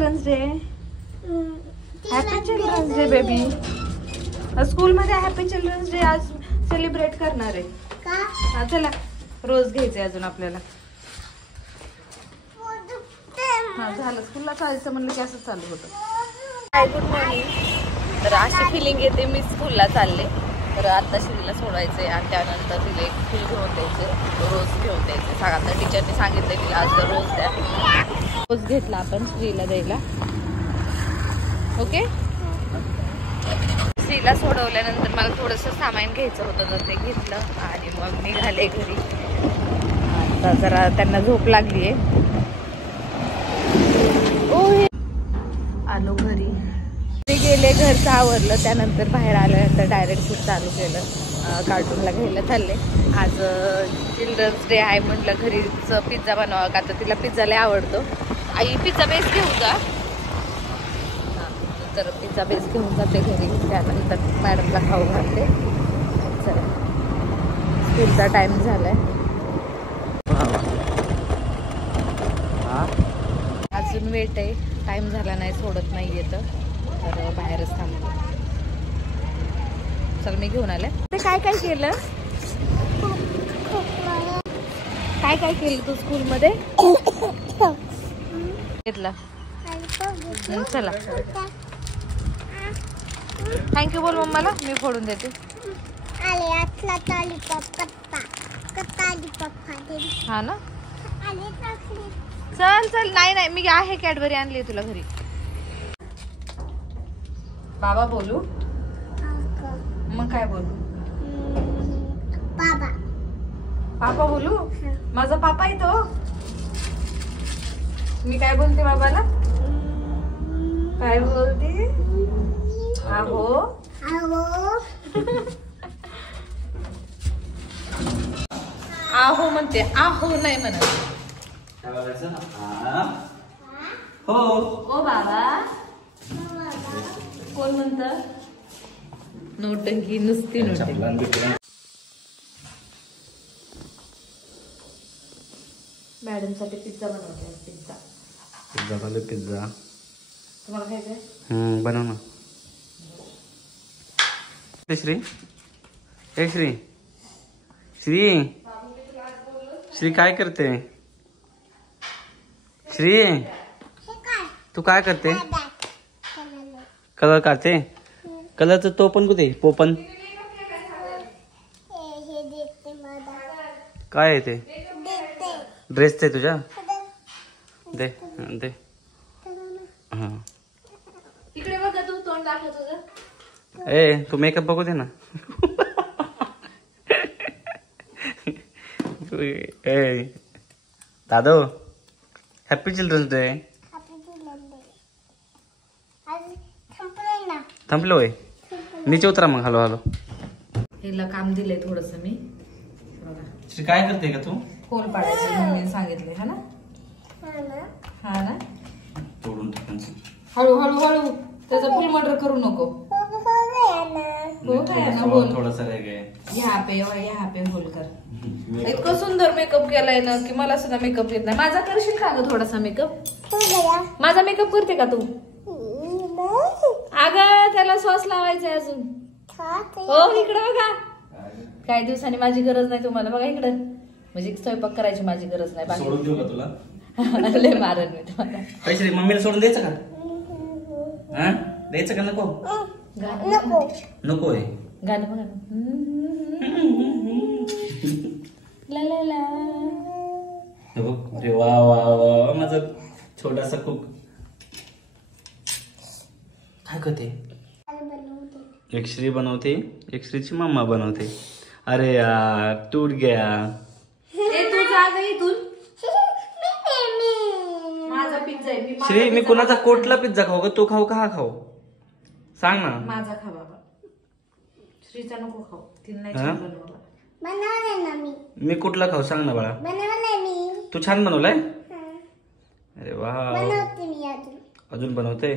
Children's day? Happy children's day baby. School मध्ये happy children's day आज celebrate करणार आहे. हा चला रोज घ्यायचे अजून आपल्याला. हा झालं स्कूलला चालायचं म्हणलं की असं चालू होतं. Hi good morning. तर अशी फिलिंग येते मी स्कूलला चालले. तर आता श्रीला सोडायचंय आणि त्यानंतर तिला एक फुल घेऊन द्यायचे, रोज घेऊन द्यायचे. आता टीचरने सांगितलं तिला आज रोज द्या. रोज घेतला आपण श्रीला द्यायला. ओके. श्रीला सोडवल्यानंतर मला थोडंसं सामान घ्यायचं होतं तर ते घेतलं आणि मग निघाले घरी. आता जरा त्यांना झोप लागली आहे. आलो घरी. ते गेले घरचं आवरलं. त्यानंतर बाहेर आल्यानंतर डायरेक्ट फूड चालू केलं. कार्टूनला घ्यायला चालले. आज चिल्ड्रन्स डे आहे म्हटलं घरीच पिझ्झा बनवावा का तर तिला पिझ्झा लय आवडतो. आई पिझ्झा बेस घेऊन जा. तर पिझ्झा बेस घेऊन जाते घरी. त्यानंतर मॅडमला खाऊ घालते. चला स्कूलचा टाइम झालाय. अजून वेट आहे. टाइम झाला नाही सोडत नाही येतं तर बाहेरच थांबतो. चल मी घेऊन आले. ते काय काय केलं काय काय केलं तू स्कूल मध्ये? घेतला. चला थँक्यू बोल मम्माला. मी फोडून देते. हा ना. चल चल. नाही नाही मी आहे कॅडबरी आणली तुला घरी. बाबा बोलू मग काय बोलू? बाबा पापा बोलू. माझा पापा आहे तो. मी काय बोलते बाबाला? काय बोलते? आहो आहो म्हणते. आहो नाही म्हणत. हो ओ बाबा. कोण म्हणत? नोटंकी नुसती नोटंकी. मॅडम साठी पिझ्झा बनवते. पिझ्झा पिझ्झा झालं. पिझ्झा तुम्हाला खायचंय? बनव ना. श्री ए श्री श्री श्री काय करते? श्री तू काय करते? कलर काढते. कलरचं तो पण कुठे? पोपन काय आहे ते? ड्रेसच आहे तुझ्या? दे दे. हा इकडे बघा तू तोंड दाखव तुझं. ए तू मेकअप बघू दे ना. ए दादो हॅपी चिल्ड्रन्स डे. थांबलो होय. नीचे उतरा मग. Hello hello. हिला काम दिलंय थोडस मी. बघा काय करते का तू? खोल पाडायचं मम्मीने सांगितले. हा ना. हा ना. तोडून टाकायचं. हळू हळू हळू. त्याचा फुल मर्डर करू नको. थोडासा ह्या पे होल कर. इतकं सुंदर मेकअप केलाय ना की मला सुद्धा मेकअप येत नाही. माझा करशील का ग थोडासा मेकअप? माझा मेकअप करते का तू? अगं त्याला सॉस लावायचंय अजून. हो इकडं बघा. काही दिवसांनी माझी गरज नाही तुम्हाला. बघा इकडं. म्हणजे स्वयंपाक करायची माझी गरज नाही. सोडून देऊ का तुला? लय मारन मी तुम्हाला. पैसे मम्मीला सोडून द्यायचं का? द्यायचं का नको? नको नको आहे. गाणं बघा. ला ला ला. अरे वा वा वा. माझा छोटासा कुक काय करते? एक श्री बनवते. एक श्रीची मम्मा बनवते. अरे यार टूट गया. माझा पिझ्झा आहे. श्री मी कोणाचा कोटला पिझ्झा खाऊ का? तो खाऊ का हा खाऊ? सांग ना. माझा खा बाबा. श्रीचा नको खाऊ. तिला नाही छान बनवला. बनवलाय ना मी. मी कुठला खाऊ सांग ना बाळा. बनवलाय मी. तू छान बनवलाय? अरे वा. बनवते मी अजून. अजून बनवते.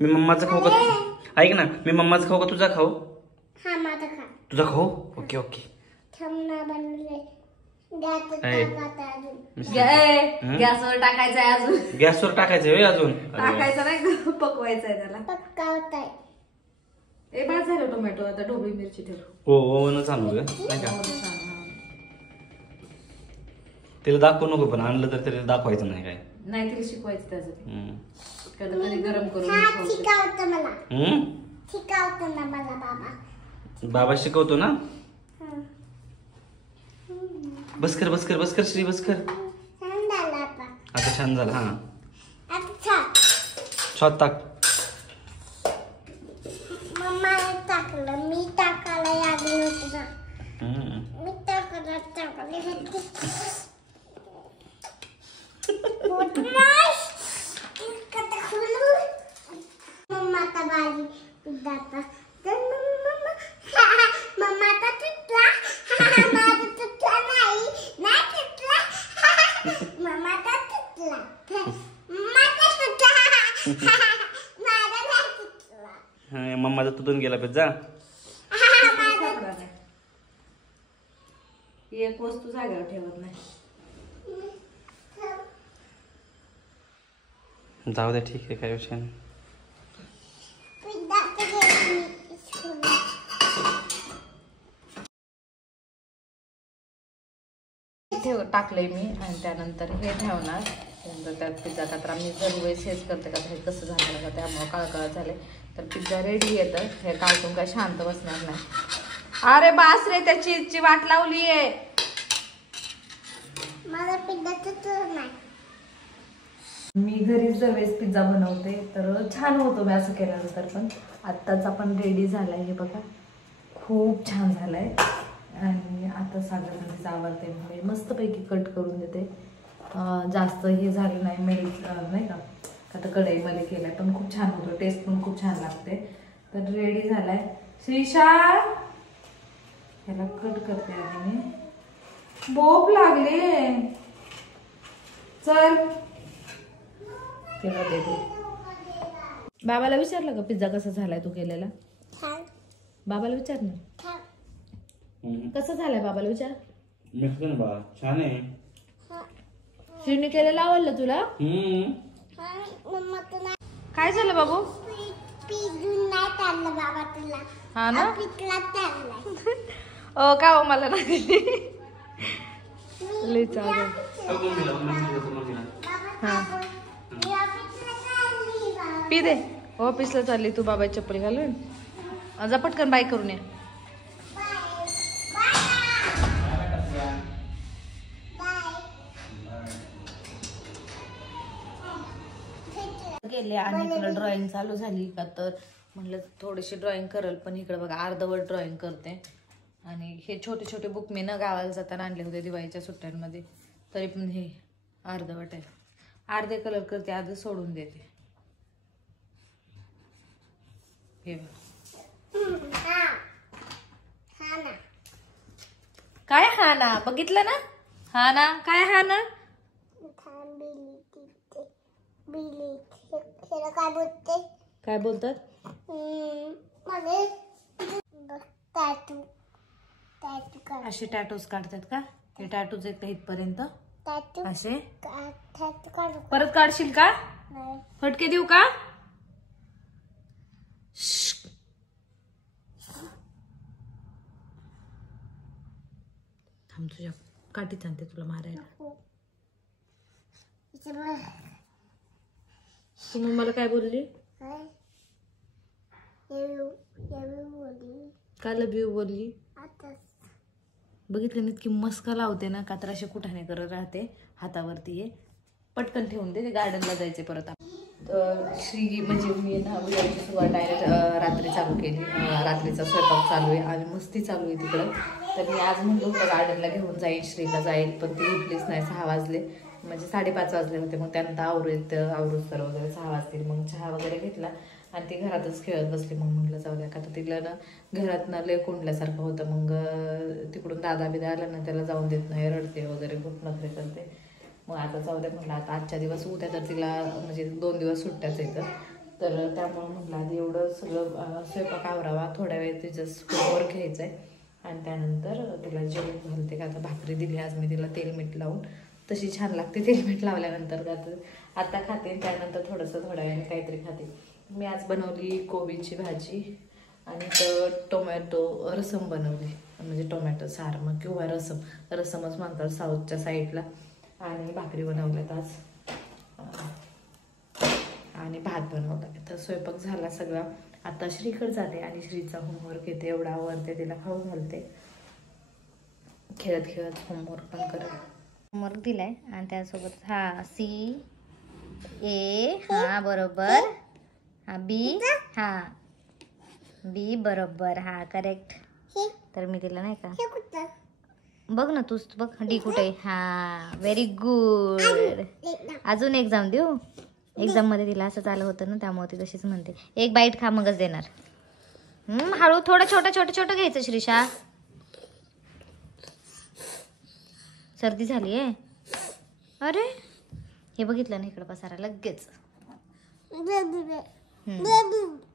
मी मम्माचा खाऊ का? ऐक ना मी मम्माचा खाऊ का तुझा खाऊ? हा माझा खा. तुझा खाऊ. Okay okay. छान बनवले. गॅसवर टाकायचंय अजून. गॅसवर टाकायचंय अजून. टाकायचं नाही, पकवायचंय त्याला. ए भात झालं टोमॅटो, आता ढोबळी मिरची ठेव. हो ओव्हन चालू आहे नाही का. तिला दाखवू नको, पण आणलं तर तिला दाखवायचं नाही काय. नाही तिला शिकवायचं त्याचं. कधी गरम करून बाबा शिकवतो ना. बसकर बसकर बसकर श्री बसकर. आता छान झालं. हा छात टाक. मम्मा टाकलं, मी टाकायला यादी होती ना. मी टाकलं. मम्मा आता बाजी पिझ्झाचा. मम्मा आता तुटला. माझा तुटला नाही तुटला. मम्मा आता तुटला. मम्माचा तुटून गेला पिझ्झा. एक वस्तू जागेवर ठेवत नाही. जाऊ द्या, ठीक आहे, काय विषय नाही. टाकलंय मी आणि त्यानंतर हे ठेवणार. त्यानंतर त्यात पिझ्झा का तर आम्ही दरवेळेस हेच करते का हे कसं झालं का त्यामुळं काळकाळ झाले. तर पिझ्झा रेडी येतं. हे काढून काय शांत बसणार नाही. अरे बास रे, त्या चीजची वाट लावली आहे. मला पिझ्झाचं नाही. मी घरीच दरवेळेस पिझ्झा बनवते तर छान होतो मी असं केल्यानंतर. पण आत्ताच आपण रेडी झालाय हे बघा, खूप छान झालाय. आणि आता सागरमध्ये आवडते म्हणजे मस्तपैकी कट करून देते. जास्त हे झालं नाही मेल्ट नाही का. आता कढईमध्ये केलाय पण खूप छान होतो, टेस्ट पण खूप छान लागते. तर रेडी झालाय. श्रीशा ह्याला कट करते आणि मी. भूक लागले, चल तेव्हा देते. बाबाला विचारलं का पिझ्झा कसा झालाय तू केलेला? बाबाला विचार ना कसा झालाय. बाबाला विचार. छान आहे. श्रीने केलेलं आवडलं तुला? काय झालं बाबू? हा ना. का हो मला नाही लई चालेल. हा पी दे. ऑफिसला चालली तू बाबा चप्पल घालून. जा पटकन बाय करून या. गेले आणि इकडं ड्रॉइंग चालू झाली का तर म्हटलं थोडीशी ड्रॉइंग करल. पण इकडे बघा अर्धवट ड्रॉइंग करते. आणि हे छोटे छोटे बुक मी न गावाला जाताना आणले होते दिवाळीच्या सुट्ट्यांमध्ये. तरी पण हे अर्धवट आहे. अर्धे कलर करते, अर्धे सोडून देते. हे काय हा ना बघितलं ना. हा ना काय हा ना. काय बोलतात? असे टॅटूज काढतात का? हे टॅटूज आहेत का इथपर्यंत असे? परत काढशील का? फटके देऊ का? थांब तुझ्या काठीत आणते तुला मारायला. तू मला काय बोलली? का लव यू बोलली? बघितलं ना इतकी मस्का लावते ना. का तर असे कुठाने करत राहते हातावरती. ये पटकन ठेवून दे, गार्डनला जायचे परत. तर श्री म्हणजे मी ना उद्याची सुरुवात डायरेक्ट रात्री चालू केली. रात्रीचा स्वयंपाक चालू आहे आणि मस्ती चालू आहे तिकडं. तर मी आज म्हणलं होतं गार्डनला घेऊन जाईल, श्रीला जाईल, पण ती उठलीच नाही. 6 वाजले म्हणजे 5:30 वाजले होते. मग त्यानंतर आवरूस्तर वगैरे 6 वाजतील. मग चहा वगैरे घेतला आणि ती घरातच खेळत बसली. मग म्हटलं जाऊ द्या, का तर तिला ना घरात ना लय कोंडल्यासारखं होतं. मग तिकडून दादा बिदा आला ना त्याला जाऊन देत नाही, रडते वगैरे, खूप नखरे करते. मग आता जाऊ द्या म्हटलं, आता आजच्या दिवस उद्या तर तिला म्हणजे 2 दिवस सुट्ट्याच येतं. तर त्यामुळे म्हटलं आधी एवढं सगळं स्वयंपाक आवरावा, थोड्या वेळ तिचं स्कूलवर घ्यायचं आहे आणि त्यानंतर तिला जेवण घालते. का आता भाकरी दिली आज मी तिला तेल मीठ लावून, तशी छान लागते तेल मीठ लावल्यानंतर. का आता खाते, त्यानंतर थोडंसं थोड्या वेळाने काहीतरी खाते. मी आज बनवली कोबीची भाजी आणि तर टोमॅटो रसम बनवली, म्हणजे टोमॅटो सार मग किंवा रसमच म्हणतात साऊथच्या साईडला. आणि भाकरी बनवल्यात आज आणि भात बनवला. तर स्वयंपाक झाला सगळा. आता श्रीकडे जाते आणि श्रीचा होमवर्क येते, एवढा आवडते, तिला खाऊ घालते. खेळत खेळत होमवर्क पण करत. होमवर्क दिलाय आणि त्यासोबत हा सी ए, हा बरोबर, हा बी, हा बी बरोबर, हा करेक्ट. तर मी तिला नाही का बघ ना तूच बघ डी कुठे. हा व्हेरी गुड. अजून एक्झाम देऊ. एक्झाम मध्ये तिला असंच आलं होतं ना, त्यामुळे ती तशीच म्हणते. एक बाईट खा मगच देणार. हळू थोडं छोटं छोटं छोटं घ्यायचं श्रीषा. सर्दी झाली आहे. अरे हे बघितलं ना इकडं पसारा लगेच.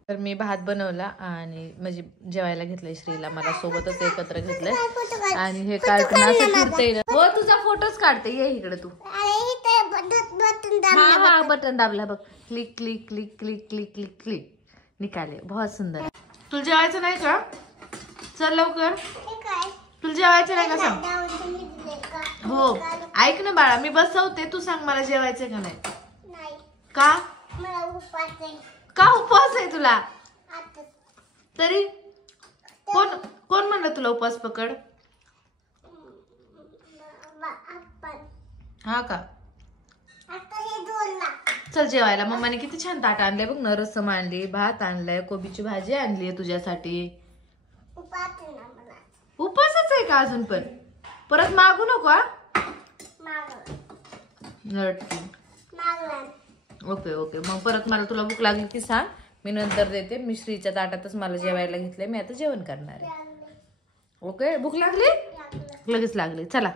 तर मी भात बनवला आणि म्हणजे जेवायला घेतलंय श्रीला, मला सोबतच एकत्र घेतलंय. आणि हे कार्टून असं फिरते. हो तुझा फोटोच काढते, ये इकडे तू. हा बटन दाबला बघ. Click click click click click click click निकाले. बहुत सुंदर. तुला जेवायचं नाही का? चल लवकर. तुला जेवायचं नाही का सांग. हो ऐक ना बाळा, मी बसवते, तू सांग मला जेवायचं का नाही. का का उपवास आहे तुला? तरी कोण कोण म्हणलं तुला उपवास पकड? हा का? चल जेवायला. मम्माने किती छान ताट आणले बघ ना. रस्सम आणली, भात आणलाय, कोबीची भाजी आणली तुझ्यासाठी. उपवासच आहे का अजून पण? परत मागू नको हा. Okay okay. मग परत मला तुला भूक लागली की सांग, मी नंतर देते. मी श्रीच्या ताटातच मला जेवायला घेतलंय, मी आता जेवण करणार आहे. ओके. भूक लागली? लगेच लागली. चला.